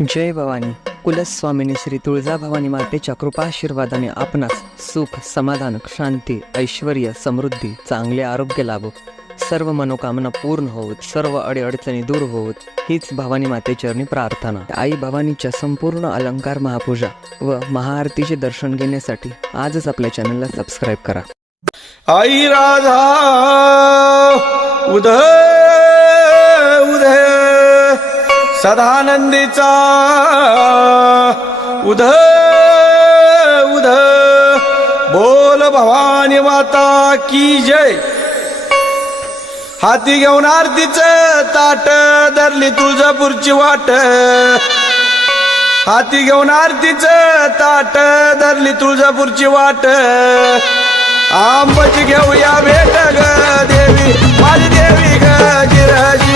जय भवानी. कुलस्वामिनी श्री तुळजाभवानी मातेच्या कृपाशीर्वादाने आपणास सुख, समाधान, शांती, ऐश्वर्य, समृद्धी, चांगले आरोग्य लाभो, सर्व मनोकामना पूर्ण होत, सर्व अडीअडचणी दूर होत, हीच भवानी मातेचरणी प्रार्थना. आई भवानीच्या संपूर्ण अलंकार महापूजा व महाआरतीचे दर्शन घेण्यासाठी आजच आपल्या चॅनलला सबस्क्राईब करा. आई राधा उदय उदय सदानंदीचा उदय उदय बोल भवानी माता की जय. हाती घेऊन आरतीचं ताट धरली तुळजापूरची वाट, हाती घेऊन आरतीचं ताट धरली तुळजापूरची वाट. आंबाची घेऊया भेट ग देवी माझी देवी ग जिराजी.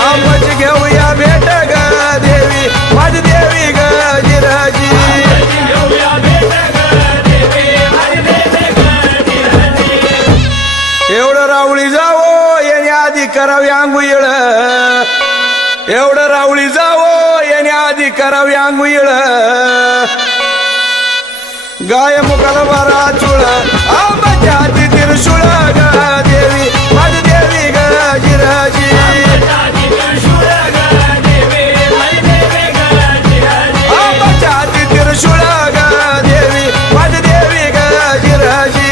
आंबाची घेऊया भेट ग देवी माझी देवी ग जिराजी. एवढं रावळी जावो याने आधी करावी आंघोळ, एवढं रावळी जावो याने आधी करावी आंघोळ. गाय मुखाला बारा चुळ आंबाच्या हाती त्रिशूळ ग देवी माझी देवी ग जिराजी. आंबाच्या हाती त्रिशूळ ग देवी माझी देवी ग जिराजी.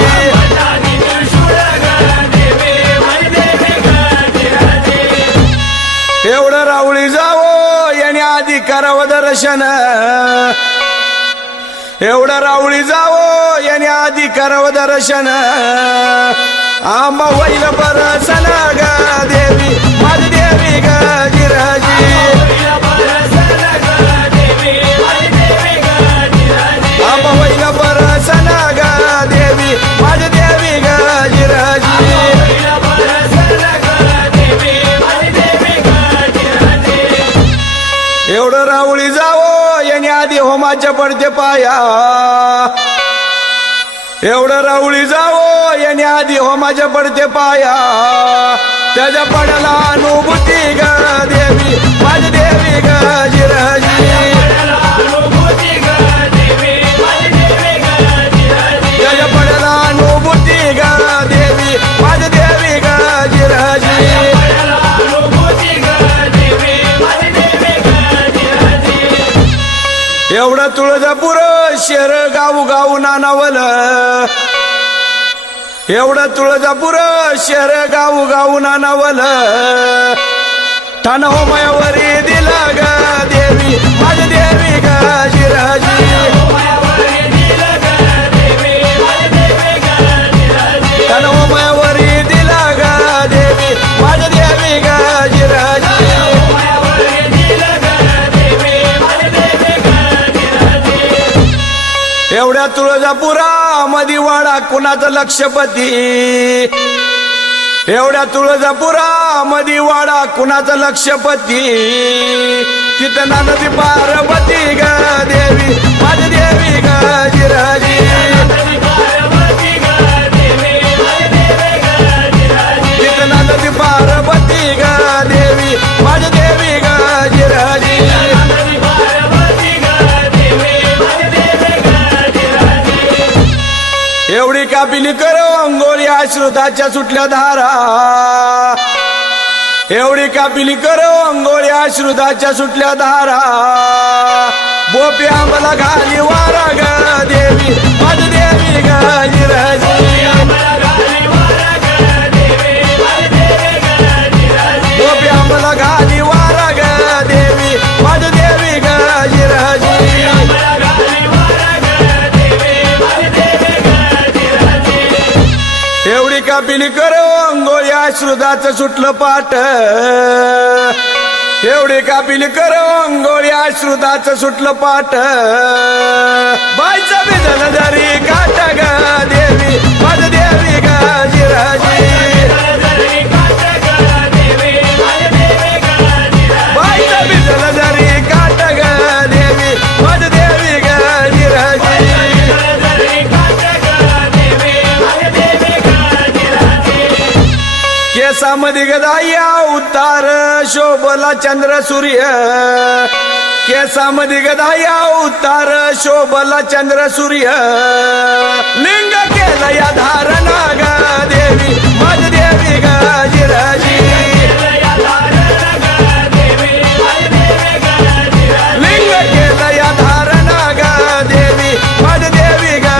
एवढं रावळी जावो याने आधी करावं दर्शन, एवढं रावळी जावो याने आधी करावं दर्शन. आंबा होईल बरसन ग देवी माझी देवी ग जिराजी. आंबा होईल बरसन ग देवी माझी देवी ग जिराजी. एवढं रावळी जावो याने आधी होमाच्या पडते पाया, एवढं रावळी जावो याने आधी होमाच्या पडते पाया. त्याच्या पडाला अनुभूती ग देवी माझी देवी ग जिराजी. त्याच्या पडाला अनुभूती ग देवी माझी देवी ग जिराजी. एवढं तुळजापूर शेर गाऊ गाऊ नानावल, एवढं तुळजापूर शेर गाऊ गाऊ नानावल. ठाण होमायावरी दिला ग देवी माझी देवी ग जिराजी. ठाण होमायावरी दिला ग देवी माझी देवी ग जिराजी. एवढ्या तुळजापुरामध्ये वाडा कुणाचं लक्षपती, एवढ्या तुळजापुरामध्ये वाडा कुणाचं लक्षपती. तिथं नदी पार्वती ग देवी माझी देवी ग जिराजी. तिथं नदी पार्वती ग देवी माझी देवी ग जिराजी. एवढी कापिली करो अंघोळी अश्रुताच्या सुटल्या धारा, एवढी कापिली करो अंघोळी अश्रुताच्या सुटल्या धारा. बोपी आंबला घाली वारा ग देवी माझी देवी ग जिराजी. बोपी आंबला घाली वारा ग देवी माझी देवी ग जिराजी. एवढी कापिली करो अंघोळी अश्रुदाचं सुटलं पाट, एवढी कापिली करो अंघोळी अश्रुदाचं सुटलं पाट. बाईचा भिजल जरी काट ग देवी माझी देवी ग जिराजी. बाईचा भिजल जरी काट ग देवी माझी देवी ग जिराजी. केसामध्ये गदाई अवतार शोभला चंद्र सूर्य केसामध्ये गदाई अवतार शोभला चंद्र सूर्य लिंग केलं या धारणा ग देवी माझ देवी ग जिराजी लिंग केलं या धारणा ग देवी माझ देवी ग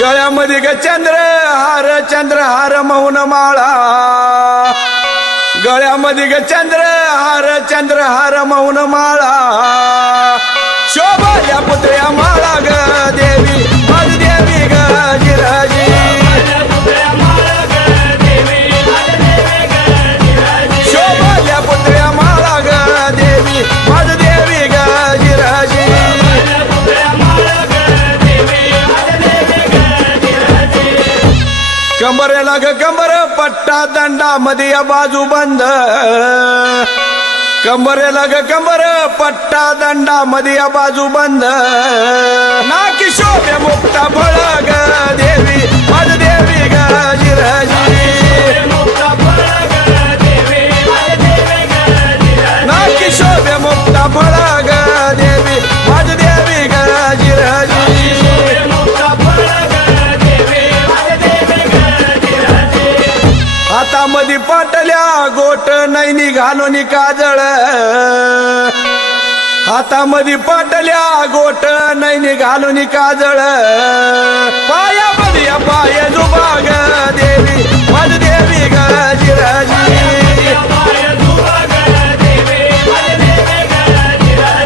गळ्यामध्ये ग चंद्रहार मौन माळा गळ्यामध्ये ग चंद्रहार मौन माळा शोभल्या पुत्र्या माळा ग देवी माझ देवी ग जिराजी शोभल्या पुत्र्या माळा ग देवी माझ देवी ग जिराजी कंबरेला ग कंबर पट्टा दंडामध्ये या बाजू बंद कंबरेला ग कंबर पट्टा दंडामध्ये या बाजू बंद नाकी शोभे मुक्ता फळ ग देवी माझ देवी ग जिराजी नाकी शोभे मुक्ता फळ ग देवी माझ देवी ग जिराजी हातामध्ये पाटल्या गोट नैनी घालून काजळ हातामध्ये पाटल्या गोट नैनी घालून काजळ पायामध्ये पाय जुबाग देवी माझ देवी गजिराजी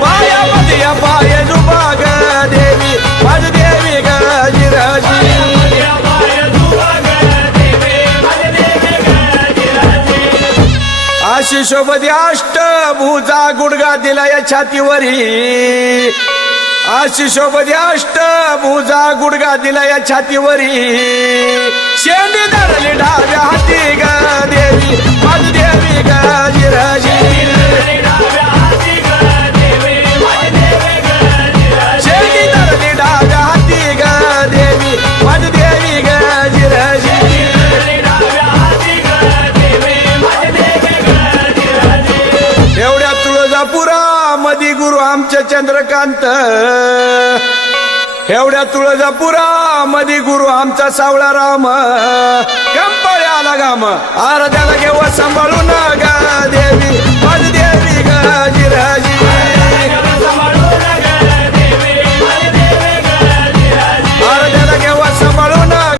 पायामध्ये पाय जुबाग देवी माझ देवी गजिराजी आशिषोबधी अष्टभुजा गुडगा दिला या छातीवरी आशिषोबधी अष्टभुजा गुडगा दिला या छातीवरी शेंडी धरली डाव्या हाती ग देवी माझ देवी गजिराजी शेंडी धरली डाव्या हाती ग देवी माझ देवी गजिराजी एवढ्या तुळजापुरामध्ये गुरु आमचे चंद्रकांत एवढ्या तुळजापुरामध्ये गुरु आमचा सावळा राम कंपळ्याला गाम आराध्याला घेऊ सांभाळून ग देवी माझ देवी गजिराजी